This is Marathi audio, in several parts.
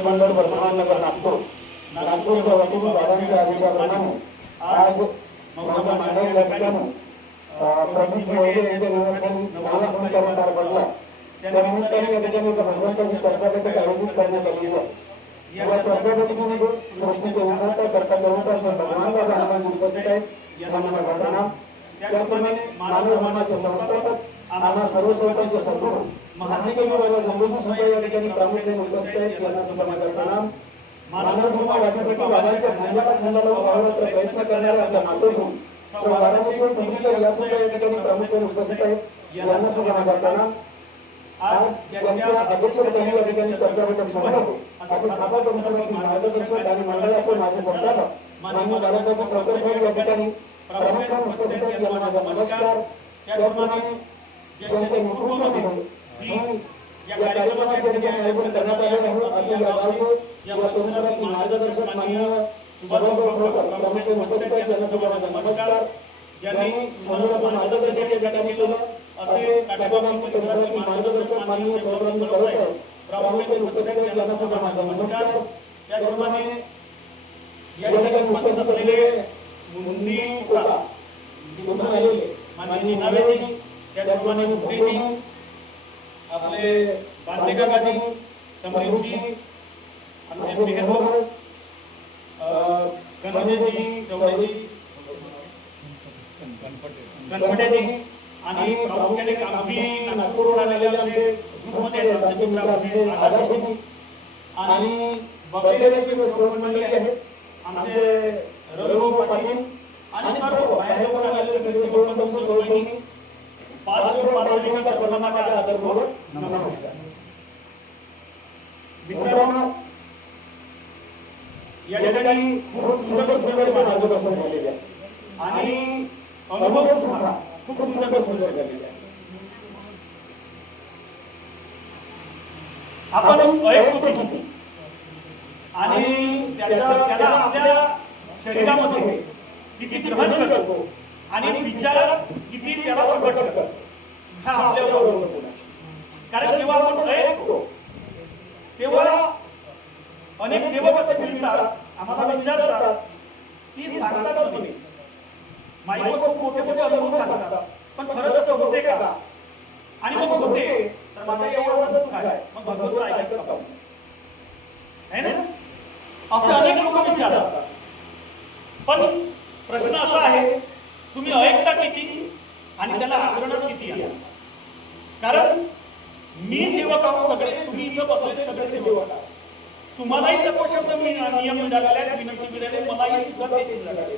मिलन मंडळ वर्धमान नगर नागपूरच्या वतीने दादांच्या आदेशाप्रमाणे आज माझ्या मांडव या ठिकाणी प्रदीप मोहिते यांच्या निवासस्थानी नवरा संस्कार पार पडला। त्या निमित्ताने या ठिकाणी भगवंताची चर्चा बैठक आयोजित करण्यात आलेली आहे। या चर्चा बैठकीमध्ये सृष्टीचे उन्नत करता भगवान बाबा हनुमान उपस्थित आहेत। यांना प्रणाम। त्याचप्रमाणे मानव धर्माचे संस्थापक आम्हा सर्व सर्वांचे सद्गुरू महादेव बाबा जंबूजी सुद्धा या ठिकाणी प्रामुख्याने उपस्थित आहेत। यांना सुद्धा माझा प्रणाम। मानव धर्म वाचण्यासाठी बाबांच्या खंडाला वाढवण्याचा प्रयत्न करणाऱ्या आमच्या मातोश्री वाराणसीहून दिल्लीला या सुद्धा या ठिकाणी प्रामुख्याने उपस्थित आहेत। यांना सुद्धा माझा प्रणाम। आज यांच्या अध्यक्षतेखाली या ठिकाणी चर्चा बैठक होणार आहे। असे खापा कमिटीचे मार्गदर्शक आणि मंडळाचे माझे संचालक माननीय दादासाहेब प्रकल्प या ठिकाणी प्रामुख्याने उपस्थित आहेत। यांना माझा नमस्कार। त्याचप्रमाणे ज्यांच्या नेतृत्वामध्ये या कार्यक्रमाचे या ठिकाणी आयोजन करण्यात आले आहे असे या गावचे या परिसरातील मार्गदर्शक माननीय सुभाष प्रामुख्याने उपस्थित आहेत। यांना सुद्धा माझा नमस्कार। ज्यांनी मंडळाचं मार्गदर्शन या ठिकाणी केलं असे काटेगावचे परिसरातील मार्गदर्शक माननीय सौरभ करत प्रामुख्याने उपस्थित आहेत। यांना सुद्धा माझा नमस्कार। त्याचप्रमाणे या ठिकाणी उपस्थित असलेले मुन्नी कोटा तिथून आलेले माननीय नावेजी, त्याचप्रमाणे मुक्तेजी, आपले बांडेकर गाजी, समृद्धजी, आमचे मेहरभाऊ गणपतीजी, चौधरी गणपतीजी आणि प्रामुख्याने कामठी नागपूरहून आलेले आमचे ग्रुपमध्ये आदर्शजी आणि बघलेले मंडळी आहेत आमचे रघु पाटील आणि सर्व बाहेर आलेले सगळे सहकारी पाच सर्वांना माझा आदरपूर्वक नमस्कार। मित्रांनो, या ठिकाणी खूप सुंदर मार्गदर्शन झालेले आहे आणि अनुभव सुद्धा खूप सुंदर झालेले आहे। आपण ऐकतो किती आणि त्याला आपल्या शरीरामध्ये किती ग्रहण करतो आणि विचार किती त्याला प्रकट करतो हा आपल्यावर अवलंबून आहे। कारण जेव्हा आपण ऐकतो तेव्हा अनेक सेवक असे मिळतात, आम्हाला विचारतात की सांगतात तुम्ही माईकवर खूप मोठे मोठे अनुभव सांगतात, पण खरंच असं होते का? आणि मग होते तर माझा एवढासा दुःख आहे, मग भगवंत ऐकत का आहे ना? असं अनेक लोक विचारतात। पण प्रश्न असा आहे तुम्ही ऐकता किती आणि त्याला आचरणात किती आहे? कारण मी सेवक आहोत सगळे, तुम्ही इथं बसलेले सगळे सेवक आहात। तुम्हालाही तत्वशब्द नियम मिळालेले आहेत, विनंती मिळाले, मलाही सुद्धा तेच मिळालेले,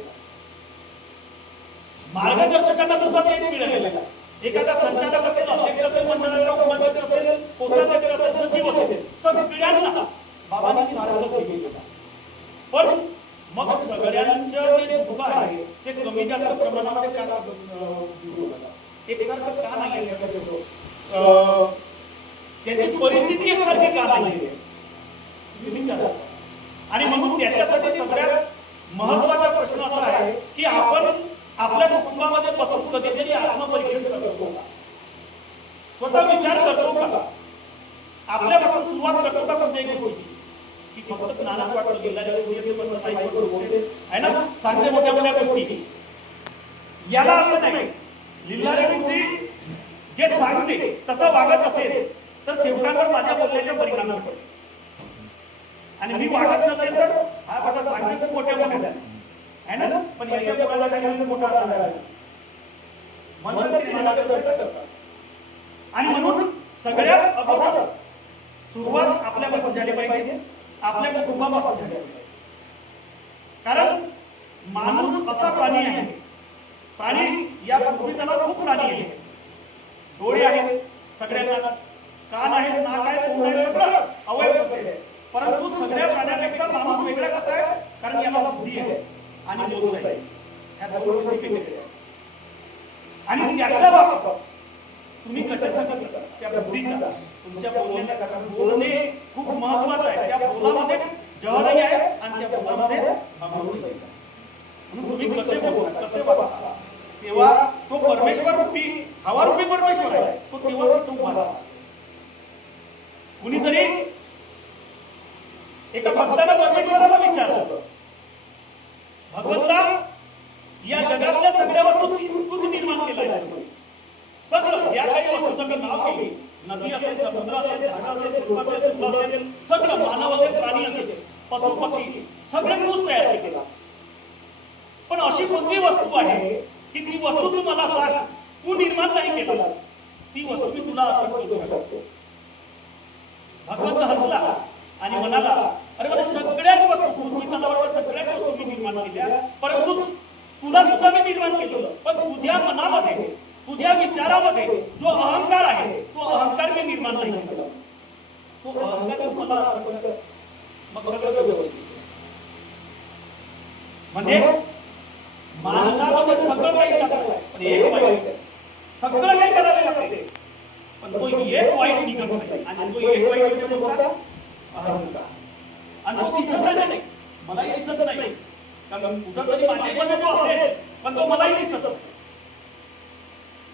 मार्गदर्शकांना सुद्धा तेच मिळालेले आहे। एखादा संचालक असेल, अध्यक्ष असेल, मंडळाचा उपाध्यक्ष असेल, कोषाध्यक्ष असेल, सचिव असेल, सगळ्यांना बाबांनी सारखंच दिलेलं आहे। पण मग सगळ्यांचं जे दुःख आहे ते कमी जास्त प्रमाणामध्ये का एकसारखं का नाही आहे? त्याची परिस्थिती एकसारखी का नाही विचारा। आणि म्हणून त्याच्यासाठी सगळ्यात महत्त्वाचा प्रश्न असा आहे की आपण आपल्या कुटुंबामध्ये बसून कधीतरी आत्मपरीक्षण करतो का? स्वतः विचार करतो का? आपल्यापासून सुरुवात करतो का कोणत्याही गोष्टी की फक्त ज्ञानात वाटतं लिहिलेल्या गोष्टी बसत आहे ना, सांगते मोठ्या मोठ्या गोष्टी, याला अर्थ नाही। लिहिलेल्या गोष्टी जे सांगते तसं वागत असेल तर सेवकांवर माझ्या बोलण्याचा परिणाम होतो आणि मी वागत नसेल तर हा बघा सांगते खूप मोठ्या मोठ्या आहे ना, पण याच्या बोलायला काही मोठा अर्थ नाही आणि म्हणून सगळ्यात अगोदर सुरुवात आपल्यापासून झाली पाहिजे, आपल्या कुटुंबापासून झाली पाहिजे। कारण माणूस असा प्राणी आहे, प्राणी या पृथ्वीतला खूप प्राणी आहे, डोळे आहेत सगळ्यांना, कान आहेत, नाक आहे, तोंड आहे, सगळं अवयव सगळे, परंतु सगळ्या प्राण्यांपेक्षा माणूस वेगळा कसा आहे? कारण याला बुद्धी आहे आणि बोलता आहे, ह्या दोन गोष्टी वेगळ्या आणि त्याचा वापर तुम्ही कशासाठी करता? त्या बुद्धीचा, तुमच्या बोलण्याचा, कारण बोलणे खूप महत्त्वाचं आहे। त्या बोलामध्ये जहरही आहे आणि त्या बोलामध्ये अमृतही आहे। म्हणून तुम्ही कसे बोलता, कसे वागता, तेव्हा तो परमेश्वर रूपी, हवा रूपी परमेश्वर आहे, तो तेव्हा तिथून उभा राहतो। कुणीतरी तुझं मी नाव केले, नदी असेल, समुद्र असेल, झाड असेल, फुल असेल, फुल असेल, सगळं मानव असेल, प्राणी असेल, पशु पक्षी सगळे तूच तयार केले. पण अशी कोणती वस्तू आहे की ती वस्तू तू मला सांग, तू निर्माण नाही केला, ती वस्तू मी तुला अर्पण करू शकतो. भगवंत हसला आणि म्हणाला, अरे मला सगळ्याच वस्तू, मी त्याला वाटतं सगळ्याच वस्तू मी निर्माण केल्या, परंतु तुला सुद्धा मी निर्माण केलं, पण तुझ्या मनामध्ये, तुझ्या विचारामध्ये जो अहंकार आहे, तो अहंकार मी निर्माण नाही केला. तो अहंकार तू मला अर्पण कर, मग सगळं व्यवस्थित. म्हणजे माणसामध्ये सगळं काही चाललंय, पण एक वाईट, सगळं काही करावे लागते, पण तो एक वाईट निघत नाही. आणि तो एक वाईट म्हणजे कोणता? अहंकार. आणि तो दिसत नाही, मलाही दिसत नाही, कारण कुठंतरी माझ्यामध्ये तो असेल, पण तो मलाही दिसत नाही.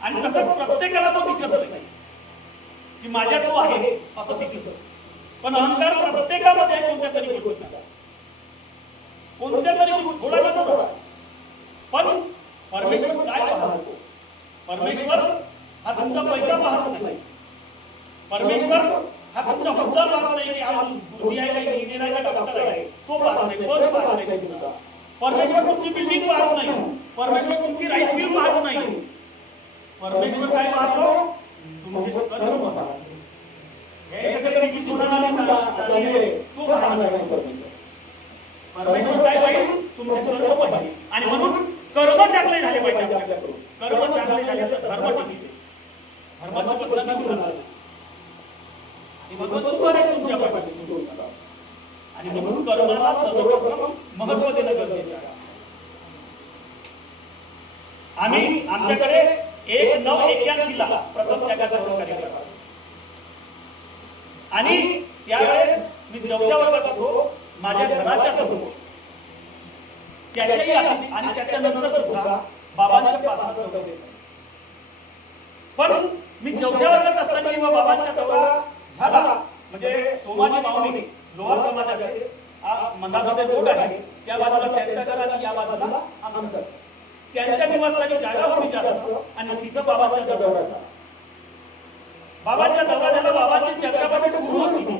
आणि कसं प्रत्येकाला तो दिसत नाही की माझ्यात तो आहे असं दिसत, पण अहंकार प्रत्येकामध्ये कोणत्या तरी गोष्टीचा, कोणत्या तरी थोडा ना थोडा. पण परमेश्वर काय पाहतो? परमेश्वर हा तुमचा पैसा पाहत नाही, परमेश्वर हा तुमचा हुद्दा पाहत नाही की हा बुद्धी आहे, काही इंजिनियर आहे, का डॉक्टर आहे, तो पाहत नाही, पद पाहत नाही तुमचा. परमेश्वर तुमची बिल्डिंग पाहत नाही, परमेश्वर तुमची राईस मिल पाहत नाही. परमेश्वर काय पाहतो? तुमचे कर्म पाहतो. हे एखाद्या किती सोनाराने तो पाहणार नाही. परमेश्वर काय पाहिजे? तुमचे कर्म पाहिजे. आणि म्हणून कर्म चांगले झाले पाहिजे आपल्याकडून. कर्म चांगले झाले तर धर्म टिकेल, धर्माची बदनामी होणार. आणि भगवंत तुकार आहे तुमच्या पाठीशी. आणि म्हणून कर्माला सर्वप्रथम महत्व देणं गरजेचं आहे. आम्ही आमच्याकडे 1981 ला प्रथम त्यागाचा कार्यक्रम केला आणि त्यावेळेस मी 4थ्या वर्गात होतो. माझ्या घराच्या समोर त्याच्याही आणि त्याच्यानंतर सुद्धा बाबांच्या पासात होते. पण मी 4थ्या वर्गात असताना जेव्हा बाबांचा दौरा झाला, म्हणजे सोमाजी माऊली लोहार समाजाचे मंदामध्ये रोड आहे, त्या बाजूला त्यांचं घर आणि या बाजूला आमचं घर. त्यांच्या निवासस्थानी जागा होती जास्त आणि तिथं बाबांचा दौरा झाला. बाबांचा दौरा झाला, बाबांची चर्चा बैठक सुरू होती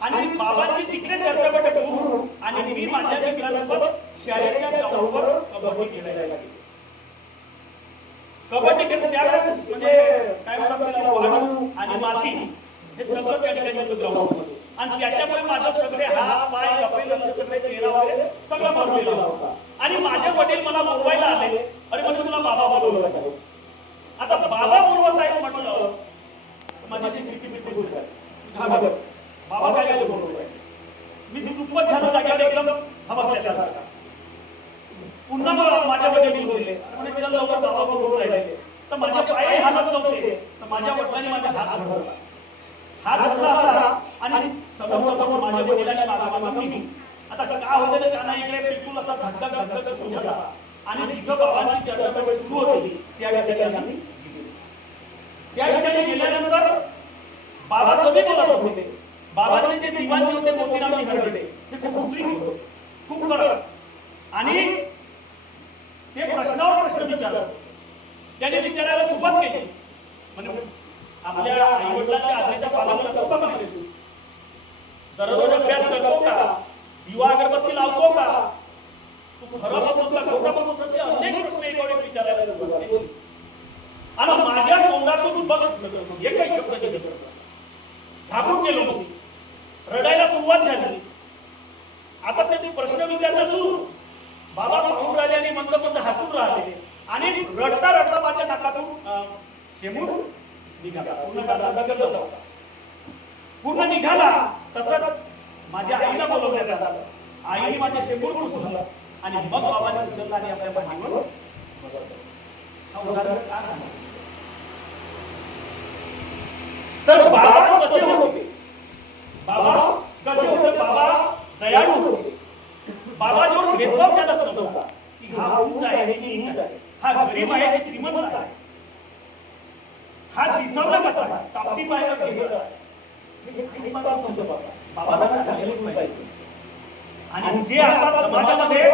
आणि बाबांची तिकडे चर्चा बैठक सुरू आणि मी माझ्या मित्रांसोबत शाळेच्या ग्राउंडवर कबड्डी खेळायला गेलो. कबड्डी खेळ त्यावेळेस म्हणजे काय म्हणतात वाळू आणि माती हे सगळं त्या ठिकाणी होतं ग्राउंडमध्ये. आणि त्याच्यामुळे माझं सगळे हात पाय कपेल सगळे चेहरा वगैरे सगळं भरलेला होता. आणि माझे वडील मला बोलवायला आले, अरे म्हणजे तुला बाबा बोलवत आहे. आता बाबा बोलवत आहेत म्हटलं माझी सिक्युरिटी बोलत आहे, बाबा काय बोलवत आहे. मी चुपच झालो जागेवर एकदम हबकल्यासारखा. पुन्हा माझ्या वडील बोलले, म्हणजे चल लवकर बाबा बोलवून राहिले. तर माझे पाय हालत नव्हते, तर माझ्या वडिलांनी माझा हात धरला. हात धरला असा आणि समोर माझ्या वडिलांनी मागं मी. आता का होते ना काना इकडे बिलकुल असा धगधग धगधग सुरू झाला आणि तिथं बाबांची चर्चा बैठक सुरू होती. त्या ठिकाणी आम्ही त्या ठिकाणी गेल्यानंतर बाबा कमी बोलत होते. बाबांचे जे दिवाणजी होते मोतीरामजी हरडे ते खूप स्ट्रिक्ट होते, खूप कडक. आणि ते प्रश्नावर प्रश्न विचारत. त्याने विचारायला सुरुवात केली, म्हणजे आपल्या आई वडिलांच्या आज्ञेचा पालन करतो का म्हणे, दररोज अभ्यास करतो का, दिवा अगरबत्ती लावतो का, तू खरं बोलतोस का खोटं बोलतोस, असे अनेक प्रश्न एकावर एक विचारायला सुरुवात केली. आणि माझ्या तोंडातून बघ एकही शब्द निघत नव्हता. घाबरून गेलो मी, रडायला सुरुवात झाली. आता ते प्रश्न विचारणं सुरू. बाबा पाहून राहिले आणि मंद मंद हसून राहिले आणि रडता रडता माझ्या नाकातून शेमूड निघाला. पूर्ण निघाला. तसंच माझ्या आईला बोलवण्यात आलं. आईने माझे शेमूड पुसलं आणि मग बाबाने उचलला आणि आपल्या पाठीवर बसवलं. हा उदाहरण का सांगा. तर बाबा कसे होते, बाबा कसे होते, बाबा दयाळू होते. बाबा जो भेदभाव करत नव्हता की हा उंच आहे हे नीच आहे, हा गरीब आहे हे श्रीमंत आहे, हा दिसावला कसा आहे, टापटी पाय का वेगळं आहे, हे काही पाहत नव्हतं बाबा. बाबाला चांगले पाहिजे. आणि जे आता समाजामध्ये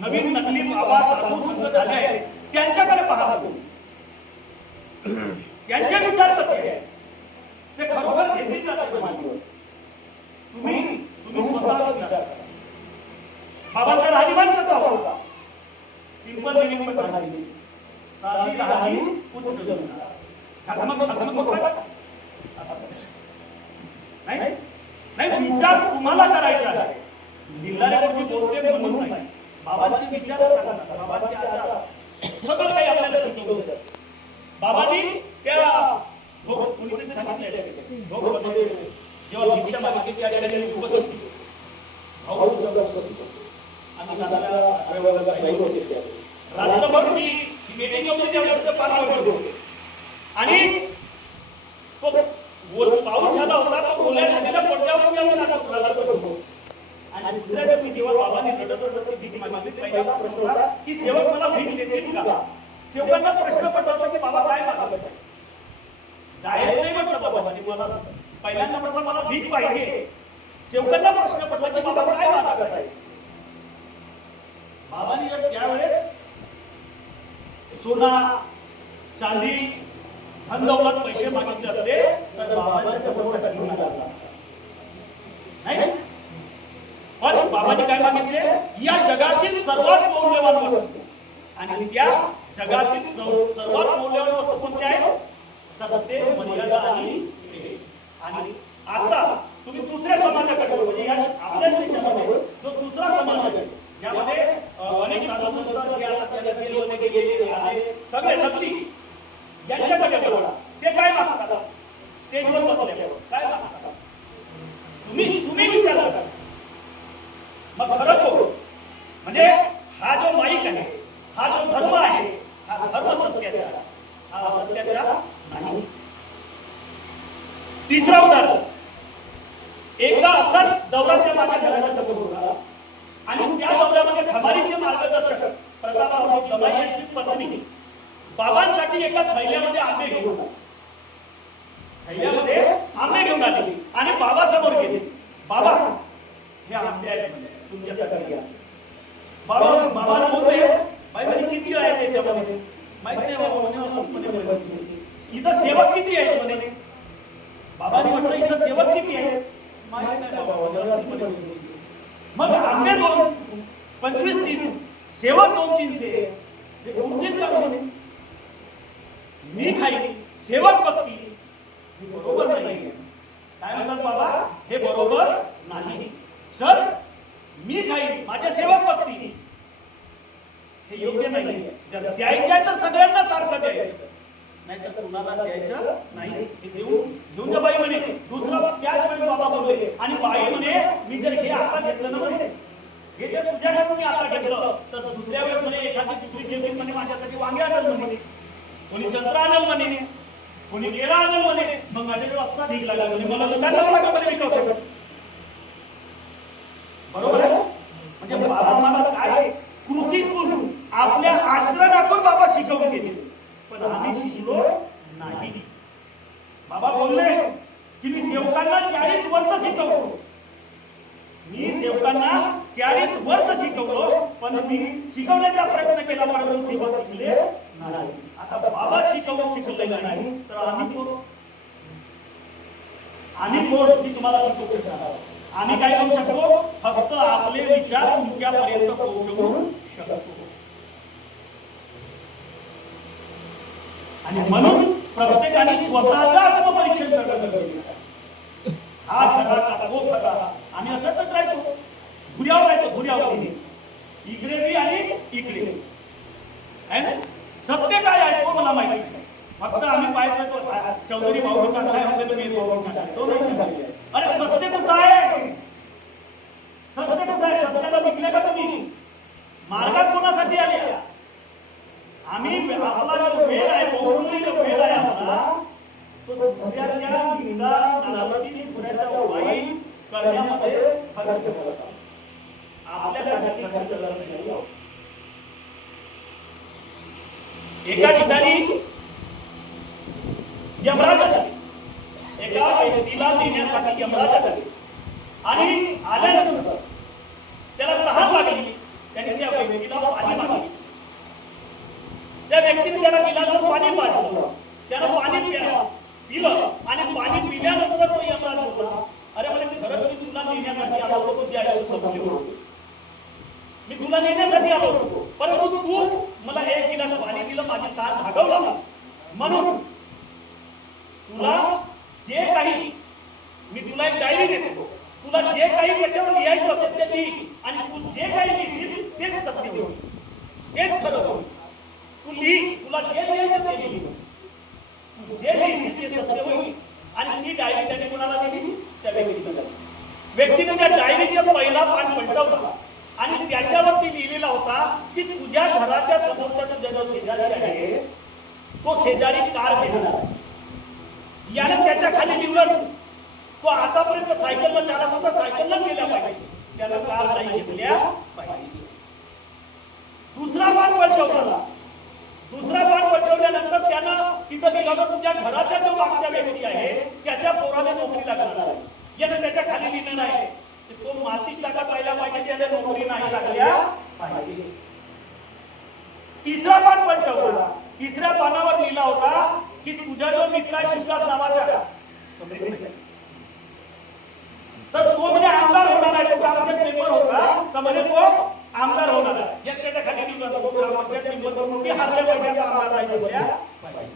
नवीन नकली बाबा साधू संत झाले आहेत त्यांच्याकडे पाहतो. त्यांचे विचार कसे आहेत ते खरोखर घेतील का समाजावर? तुम्ही स्वतः विचार करा. बाबांचा राहणीमान कसा होता? सिंपल लिव्हिंग पण राहिली, साधी राहिली, उच्च जीवनाला. झगमग होतात असं नाही. नाही, विचार तुम्हाला करायचा आहे. दिलदारी कोणी बोलते म्हणून नाही. बाबांचे विचार सांगतात, बाबांचे आचार सगळं काही आपल्याला शिकवलं. बाबांनी त्या कोणीतरी सांगितलं भोगमध्ये जेव्हा भिक्षा मागितली त्या ठिकाणी उपस्थित होते. भाऊ सुद्धा उपस्थित होते. आम्ही साधारण राहिलो होते. रात्रभर मी मीटिंग होती त्यावेळेस पार पडत होते आणि तो पाऊस झाला होता. तो ओल्या झालेल्या पडद्यावर होतो आणि दुसऱ्या दिवशी जेव्हा बाबांनी रडत भीक मागितली, पहिला प्रश्न होता की सेवक मला भीक देतील का? सेवकांना प्रश्न पडला होता की बाबा काय मागत आहे? डायरेक्ट नाही म्हटलं बाबांनी, मला पहिल्यांदा म्हटलं मला भीक पाहिजे. सेवकांना प्रश्न पडला की बाबा काय मागत आहे? बाबांनी जर त्यावेळेस सोना चांदी धन दौलत पैसे मागितले असते तर बाबांच्या समोर नाही. पण बाबांनी काय मागितले? या जगातील सर्वात मौल्यवान वस्तू, आणि त्या जगातील सर्वात मौल्यवान वस्तू कोणत्या आहेत? सत्य, मर्यादा आणि प्रेम. आणि आता तुम्ही दुसऱ्या समाजाकडे, म्हणजे या आपल्या देशामध्ये जो दुसरा समाज आहे ज्यामध्ये अनेक साधू संत जे आता त्या जेलमध्ये गेले आले सगळे नकली, यांच्याकडे बघा ते काय मागतात. स्टेजवर बसल्यावर काय मागतात? तुम्ही विचार करा. मग खरं को म्हणजे हा जो माईक आहे, हा जो धर्म आहे, हा धर्म सत्याचा, हा असत्याचा नाही. तिसरा उदाहरण, एकदा असाच दौरा त्या माझ्या घराच्या समोर होता आणि त्या दौऱ्यामध्ये खमारीचे मार्गदर्शक प्रतापराव दमाई यांची पत्नी बाबांसाठी एका थैल्यामध्ये आंबे घेऊन आली आणि बाबा समोर गेली. बाबा हे आंबे आहेत तुमच्यासाठी घ्या. बाबाला बोलले, बाई म्हणे किती आहे त्याच्यामध्ये? माहित नाही बाबा म्हणे. इथं सेवक किती आहेत म्हणे? बाबांनी म्हटलं इथं सेवक किती आहेत? माहित नाही बाबा. मग आंबे 25-30, सेवक 200-300 उरतील का म्हणे? मी खाईन, सेवक बघतील, बरोबर नाही. काय म्हणतात बाबा? हे बरोबर नाही सर. मी खाईन, माझे सेवक बघतील, हे योग्य नाही. जर द्यायचं आहे तर सगळ्यांना सारखं द्यायचं, नाहीतर कुणाला द्यायचं नाही. हे घेऊन जा बाई म्हणे. दुसरा त्याच वेळेस बाबा बोलले आणि बाई म्हणे मी जर हे आता घेतलं ना म्हणे, हे जर तुझ्याकडून मी आता घेतलं तर दुसऱ्या वेळेस म्हणे एखादी दुसरी सेवक म्हणे माझ्यासाठी वांगे आणल म्हणे, कोणी संत्रा आणल म्हणे, कोणी केळा आणल म्हणे. मग माझ्याकडे असा ढीक लागला म्हणे, मला दुकान लावा लागेल म्हणे विकाऊ शकत. बरोबर आहे. म्हणजे बाबा आम्हाला काय कृतीतून आपल्या आचरणातून बाबा शिकवून गेले, पण आम्ही शिकलो नाही. बाबा बोलले की मी सेवकांना 40 वर्ष शिकवतो. मी सेवकांना 40 वर्ष शिकवलो, पण मी शिकवण्याचा प्रयत्न केला परंतु सेवक शिकले नाही. आता बाबा शिकले नाही तर आम्ही कोण मी तुम्हाला शिकवू शकतो. आम्ही काय करू शकतो? फक्त आपले विचार तुमच्यापर्यंत पोहोचवू शकतो. आणि म्हणून प्रत्येकाने स्वतःचं आत्मपरीक्षण करणं गरजेचं आहे. हा खरा का तो खरा? आम्ही असंच राहतो, धुऱ्यावर इकडे बी आणि इकडे. सत्य काय आहे तो मला माहिती नाही. फक्त आम्ही पाहतो चौधरी भाऊ चांगला आहे, तो नाही सांगितलं. अरे सत्य कुठं आहे? सत्याला विकले का तुम्ही? मार्गात कोणासाठी आले? आम्ही आपला जो वेळ आहे, पौर्णिमेचा वेळ आहे आपला, तो दुसऱ्याच्या निंदा, नाराजगी, दुसऱ्याचा वाईट करण्यामध्ये खर्च करत आहोत. आपल्यासाठी खर्च करत नाही. एका ठिकाणी यमराज आले. एका व्यक्तीला नेण्यासाठी यमराज आले आणि आल्यानंतर त्याला तहान लागली. त्याने त्या व्यक्तीला पाणी मागितले. त्या व्यक्तीने त्याला गिलासभर पाणी पाजलं. त्यानं पाणी पिलं आणि पाणी पिल्यानंतर तो यमराज बोलला, अरे मला खरं मी तुला नेण्यासाठी आलो होतो, तुझे आयुष्य संपले होते, मी तुला नेण्यासाठी आलो होतो, परंतु तू मला एक गिलास पाणी दिलं, माझी ताण भागवला, म्हणून तुला जे काही मी तुला एक डायरी देतो, तुला जे काही त्याच्यावर लिहायचं असेल ते लिही आणि तू जे काही लिहिशील तेच सत्य होईल, तेच खरं होईल. तू लिही, तुला जे लिहायचं ते लिही, तू जे लिहिशील ते सत्य होईल. आणि ती डायरी त्याने कोणाला दिली? त्या व्यक्तीने त्या डायरीचा पहिला पान पलटवला आणि त्याच्यावरती लिहिलेला होता की तुझ्या घराच्या समोरचा तुझा जो शेजारी आहे तो शेजारी कार घेणार आहे. याने त्याच्या खाली लिहिलं तो आतापर्यंत सायकलनं चालत होता, सायकलनं गेल्या पाहिजे, त्यानं कार नाही घेतल्या पाहिजे. दुसरा पान पलटवला, दुसरा पान पलटवल्यानंतर त्यानं तिथं लिहिलं तुझ्या घराच्या जो मागच्या व्यक्ती आहे त्याच्या पोराने नोकरी लागणार आहे. यानं त्याच्या खाली लिहिलं नाही की तो मातीच टाकत राहिला पाहिजे, त्याला नोकरी नाही लागल्या पाहिजे. तिसरा पान पलटवला, तिसऱ्या पानावर लिहिला होता की तुझा जो मित्र आहे शिवदास नावाचा, तर तो म्हणजे आमदार होणार आहे, तो ग्रामपंचायत मेंबर होता तर म्हणजे तो आमदार होणार आहे. या त्याच्या खाली लिहिलं तो ग्रामपंचायत मेंबर म्हणून हारल्या पाहिजे, आमदार नाही बोलल्या पाहिजे.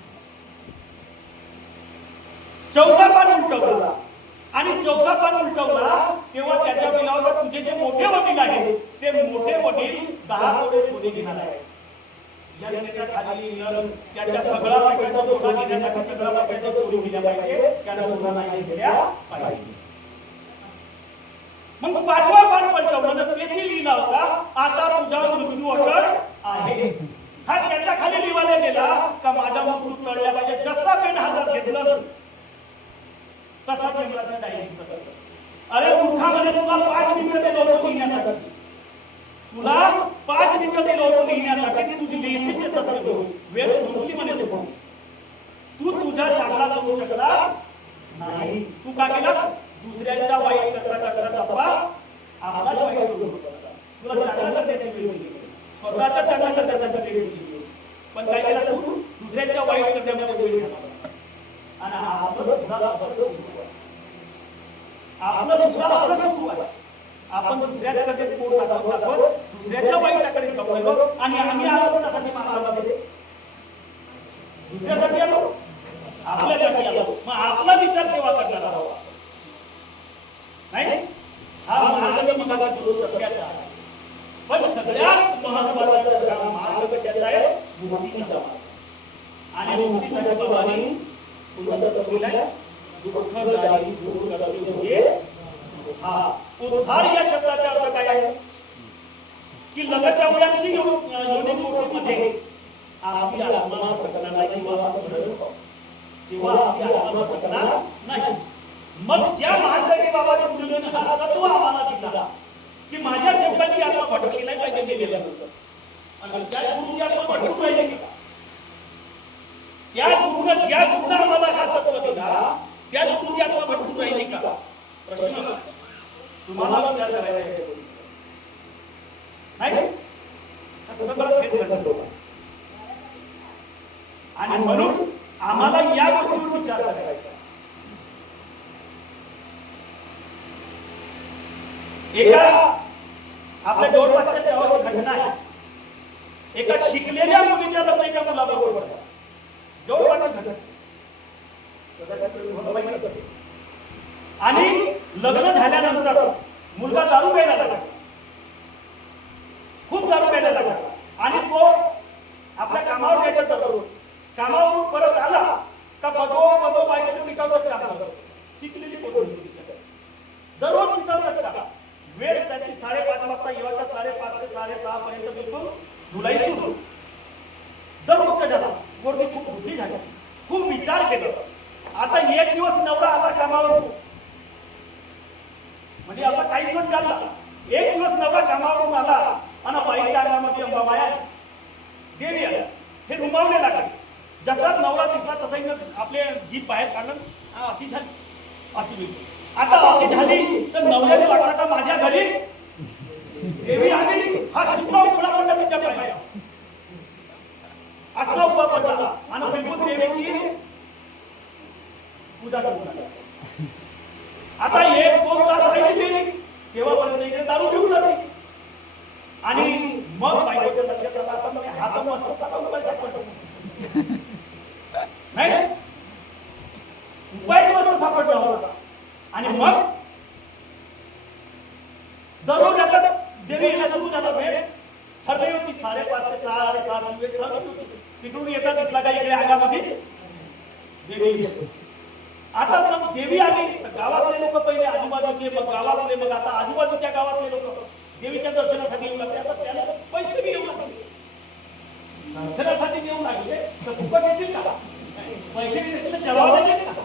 चौथा पान उलटवला आणि चौथा पान उलटवला तेव्हा त्याच्या लिहिला होता तुझे जे मोठे वडील आहेत ते मोठे वडील 10 तोळे सोने घेणार आहेत. त्याच्या खाली लिहिलं त्याच्या सगळा पैशाचा सोना घेण्यासाठी सगळा पैशाचा चोरी केल्या पाहिजे, त्याला सोना नाही घेतल्या पाहिजे. मग पाचवा पान पलटवलं तेथे लिहिला होता आता तुझा मृत्यू अटळ आहे. हा त्याच्या खाली लिहिला गेला का माझा मृत्यू टळल्या पाहिजे. जसा पेन हातात घेतलं तसा पेनला डायरी सगळं. अरे मूर्खामध्ये तुला 5 मिनिटं दिलं होतं लिहिण्यासाठी, तुला 5 मिनिटं दिलं होतं लिहिण्यासाठी, तुझी लिहिशील ते सत्य होईल. वेळ संपली म्हणे तू तुझा चांगला करू शकलास नाही. तू का केलास? दुसऱ्यांच्या वाईट करता करता सप्पा आपलाच वाईट करू शकला. तुला चांगला करण्याची वेळ दिली, स्वतःचा चांगला करण्यासाठी वेळ दिली, पण काय केलं तू? दुसऱ्यांच्या वाईट करण्यामध्ये वेळ घालवला. आणि आपलं सुद्धा असं सुरू आहे. आपण दुसऱ्याकडे पोट दाखवत दुसऱ्याच्या वाईटाकडे कमवलो आणि आम्ही आलो कोणासाठी महाराष्ट्रामध्ये? दुसऱ्यासाठी आलो, आपल्यासाठी आलो. मग आपला विचार केव्हा करणार आहोत? नाही, हा मार्ग मगाशी बोलू सगळ्याचा आहे, पण सगळ्यात महत्त्वाचा मार्ग त्याचा आहे मुक्तीचा मार्ग. आणि मुक्तीसाठी बाबांनी उन्नत तत्त्वला दुःखदायी दूर करते होते. हा उद्धार या शब्दाचा अर्थ काय आहे की लगतच्या मुलांची योनीमध्ये आपली आत्मा प्रकरणाला किंवा तेव्हा आपली आत्मा प्रकरणार नाही. मग ज्या महादेवी बाबाच्या मुलीने हा तत्व आम्हाला दिला की माझ्या सेवकाची आत्मा भटकली नाही पाहिजे गेल्यानंतर, आणि त्या गुरुची आत्मा भटकून राहिली का? त्या गुरुनं ज्या गुरुनं आम्हाला हा तत्व दिला त्या गुरुची आत्मा भटकून राहिली का? प्रश्न तुम्हाला विचार करायचा आहे. नाही, सगळं फेल ठरलं आणि म्हणून आम्हाला या गोष्टीवर विचार करायचा. एका आपल्या जवळपासच्या गावाची घटना आहे. एका शिकलेल्या मुलीच्या लग्न एका मुलाबरोबर झालं. जवळपासची घटना आणि लग्न झाल्यानंतर मुलगा दारू प्यायला लागला, खूप दारू प्यायला लागला आणि तो आपल्या कामावर जायचा दररोज. कामावरून परत आला का बदो बायकोने पिकावरच काम करतो. शिकलेली पोरगी दररोज पिकावरच काम. वेळ त्याची 5:30 वाजता येवाचा 5:30 ते 6:30 पर्यंत बिलकुल धुलाई सुरू. दररोजचा झाला. पोरगी खूप बुद्धी झाली, खूप विचार केला. आता एक दिवस नवरा आला कामावर, म्हणजे असा काही दिवस चालला. एक दिवस नवरा कामावरून आला आणि बाईच्या अंगामध्ये अंबाबाया देवी आल्या. हे रुमावले लागले. जसा नवरा दिसला तसा आपले जीभ बाहेर काढलं. अशी झाली, अशी बिलकुल. आता अशी झाली तर नवऱ्याने वाटला का माझ्या घरी देवी आली. हा सुद्धा उघडा पडला तिच्या पायावर, असा उभा पडला आणि बिलकुल देवीची नाही उपाय मस्त सापडला होता. आणि मग दररोज आता देवी येण्यास सुरू झाला. वेळ ठरली होती 5:30 ते 6:30 वेळ ठरली होती. तिकडून येता दिसला का इकडे अंगामध्ये देवी येते. आता मग देवी आली गावातले लोक पहिले आजूबाजूचे, मग गावातले, मग आता आजूबाजूच्या गावातले लोक देवीच्या दर्शनासाठी येऊ लागले. आता त्याला पैसे बी येऊ लागले, दर्शनासाठी येऊ लागले. तर फुकट येतील का? पैसे घेतले जबाब देतील का?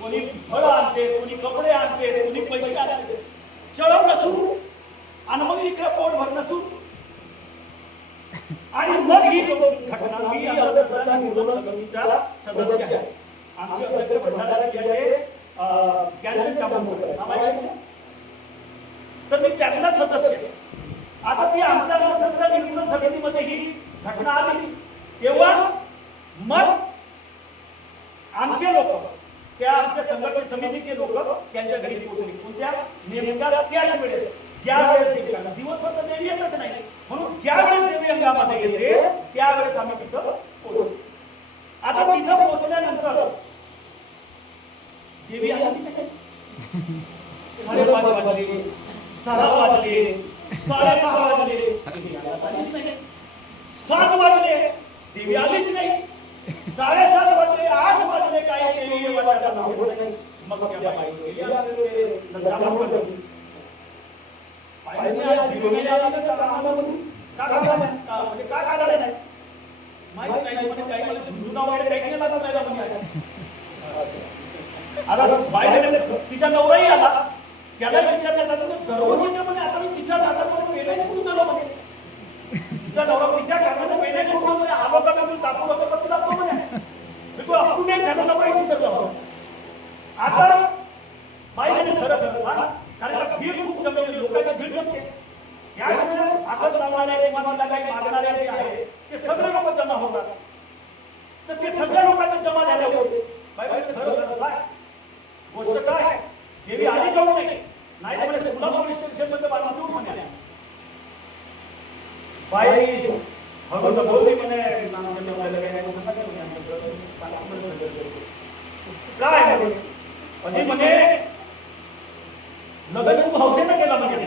कोणी फळं आणते, कोणी कपडे आणते, कोणी पैसे आणते. चढव नसू आणि मग इकडे पोट भरणं सुरू. आणि मग ही घटना मी समितीचा सदस्य आहे. आमचे अध्यक्ष भंडारा याचे कॅन्टीन कामं. तर मी त्यातला सदस्य आहे. आता ती आमच्या निवडणूक समितीमध्ये ही घटना आली तेव्हा मग आमचे लोक, त्या आमच्या संघटन समितीचे लोक त्यांच्या घरी पोहोचले. कोणत्या नेमक्या त्याच वेळेस ज्या वेळेस देवी दिवसभर देवी येतच नाही, म्हणून ज्या वेळेस देवी अंगामध्ये येते त्यावेळेस आम्ही तिथं पोहोचलो. आता तिथं पोहोचल्यानंतर देवी आली. 5:30 वाजले, 6 वाजले, 6:30 वाजले, देवी आलीच नाही. 7 वाजले, देवी आलीच नाही. 7:30 वाजले, 8 वाजले, काही देवी वाचायला नाही. मग त्या बाईने आज देवी नाही आली तर का कारण आहे माहित नाही. म्हणजे काही मला झुंजूना वगैरे काही नाही लागत नाही म्हणजे. आता बाईने तिचा नवराही आला, त्याला विचारण्यात आलं दररोज येते म्हणे. आता मी तिच्या नाटकामध्ये वेळही सोडून आलो म्हणे. तिचा नवरा तिच्या कारणाने वेळही सोडून म्हणे. आलो का मी तापूर होतो का तिला तो म्हणे. मी तो आपण एक झालं नवराही सुधारला होता. आता बाईने खरं खरं सांग, कारण भीड खूप कमी आहे, लोकांची भीड नसते. याच वेळेस आखत लावणारे किंवा तिला काही मागणारे जे आहे ते सगळे लोक जमा होतात. तर ते सगळ्या लोकांचे जमा झाले होते. बाईने खरं खरं सांग गोष्ट काय, देवी आली जाऊ नाही, नाही म्हणजे तुला पोलीस स्टेशन मध्ये बांधून देऊ म्हणे. बाई हळूहळू बोलली म्हणे काय म्हणजे म्हणे लग्न खूप हौसेनं केला म्हणजे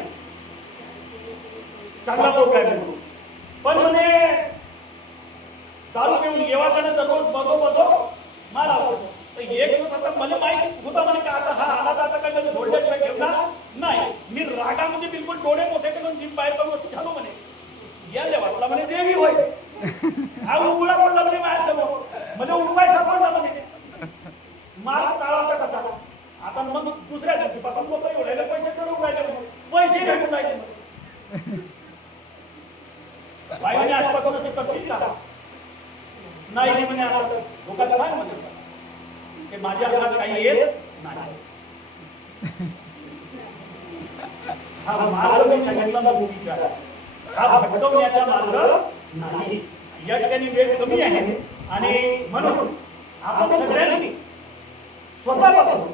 चांगला पोट काय म्हणून. पण म्हणे दारू पिऊन येवाच्यानं दररोज बघो मारा. तर एक दिवस आता मला माहिती होता म्हणे का आता हा आला तर आता काय म्हणजे धोडल्याशिवाय घेणार नाही. मी रागामध्ये बिलकुल डोळे मोठे करून जीभ बाहेर करून असं झालो म्हणे. याले वाटला म्हणे देवी होय. हा उघडा पडला म्हणे माझ्यासमोर. म्हणजे उपाय सापडला म्हणे. मार टाळावता कसा. आता मग दुसऱ्या दिवशी पासून लोक एवढ्याला पैसे चढवून राहिले, पैसे भेटून राहिले. बाईने आजपासून असे करशील का? नाही म्हणे. आता लोकांना सांग म्हणे की माझ्या हातात काही येत नाही. हा मार्ग मी सांगितला ना मुलीचा, हा भटकवण्याचा मार्ग नाही. या ठिकाणी वेळ कमी आहे आणि म्हणून आपण सगळ्यांनी स्वतःपासून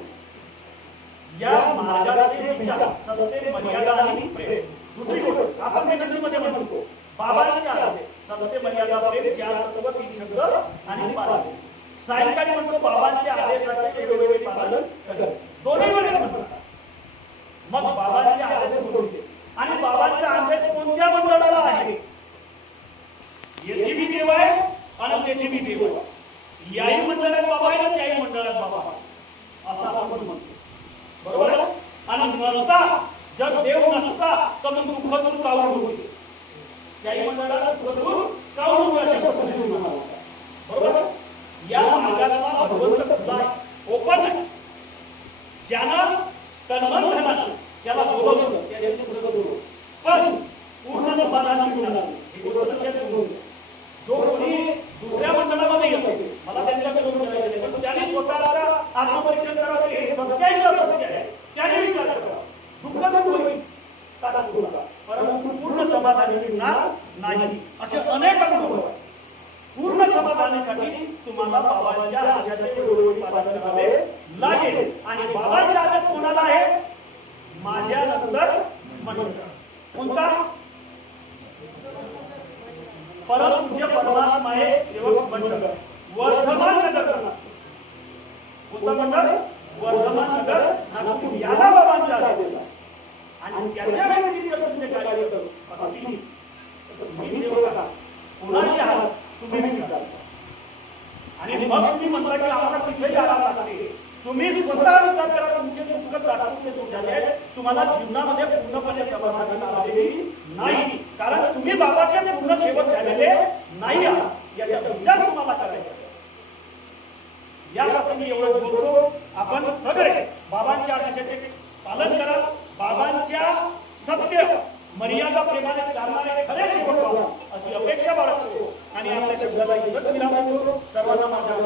या मार्गाचे विचार, सत्य, मर्यादा आणि प्रेम. दुसरी गोष्ट आपण मेघदूतमध्ये म्हणतो बाबांचे आदेश, सत्य, मर्यादा, प्रेम, 4 तत्व, 3 शब्द आणि पालन. सायंकाळी म्हणतो बाबांचे आदेशाचे वेळोवेळी पालन कर. दोन्ही वेळेस म्हणतात. मग बाबांचे आदेश कोणते आणि बाबांचा आदेश कोणत्या मंडळाला आहे? येथे मी देव आहे आणि तेथे मी देव आहे. याही मंडळात बाबा आहे ना त्याही मंडळात बाबा आहे असं आपण म्हणतो. बरोबर आहे. आणि नसता जर देव नसता तर मग दुःख दूर काऊन होते. त्याही मंडळात दुःख दूर काऊन होते असे प्रसंग म्हणाला. बरोबर. या मार्गाला भगवंत खुला ओपन आहे. ज्यानं तन्मन धनानं त्याला बोलवलं त्याने पण पूर्ण समाधान मिळणार ही गोष्ट लक्षात ठेवून. जो कोणी दुसऱ्या मंडळामध्ये असेल मला त्यांच्याकडे बोलायचे पण त्याने स्वतःचा आत्मपरीक्षण करावं. हे सत्य आहे का सत्य आहे त्याने विचार करावा. दुःख दूर होईल परंतु पूर्ण समाधानी मिळणार नाही. असे अनेक अनुभव आहेत. पूर्ण समाधानासाठी तुम्हाला बाबांच्या आदेशाचे वेळोवेळी पालन करावे लागेल. आणि बाबांचा आदेश कोणाला आहे? माझ्यानंतर मंडळ. कोणता? परमपूज्य परमात्मा सेवक मंडळ वर्धमान मंडळ वर्धमान नगर नागपूर याला बाबांच्या आदेशाला आणि त्याच्या व्यतिरिक्त तुमचे कार्य असतील तर तुम्ही सेवका कोणाची आहात तुम्ही विचारा आणि मग तुम्ही म्हणता की आम्हाला तिथे यायला लागते तुम्ही स्वतः विचार करा तुमचे दुःख तात्पुरते दूर झाले आहेत तुम्हाला जीवनामध्ये पूर्णपणे समाधान लाभलेली नाही कारण तुम्ही बाबाचे पूर्ण सेवक झालेले नाही आहात याचा विचार तुम्हाला करायचा या प्रसंगी एवढं बोलतो आपण सगळे बाबांच्या आदेशाचे पालन करा बाबांच्या सत्य मर्यादा प्रेमाने चालणारे खरे सेवक व्हा अशी अपेक्षा बाळगतो आणि आपल्या शब्दाला इज्जत मिळवतो सर्वांना माझ्या